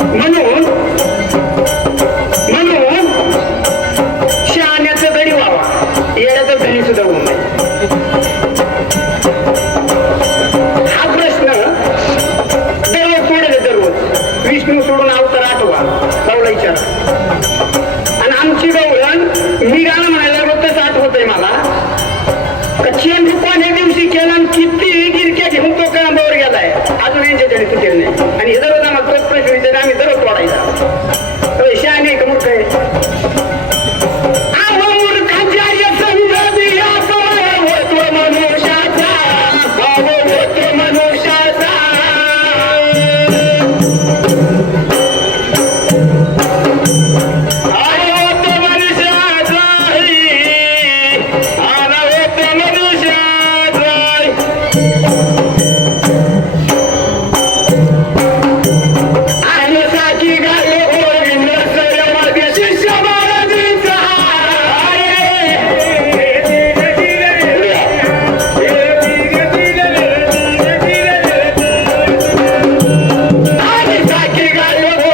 म्हणून म्हणून शहाण्याचं घडी व्हावा. येण्याचं घरी सुद्धा होऊ नये. हा प्रश्न दररोज सोडले दररोज विष्णू सोडून अवतार आठवा. नवला विचारा. Thank you.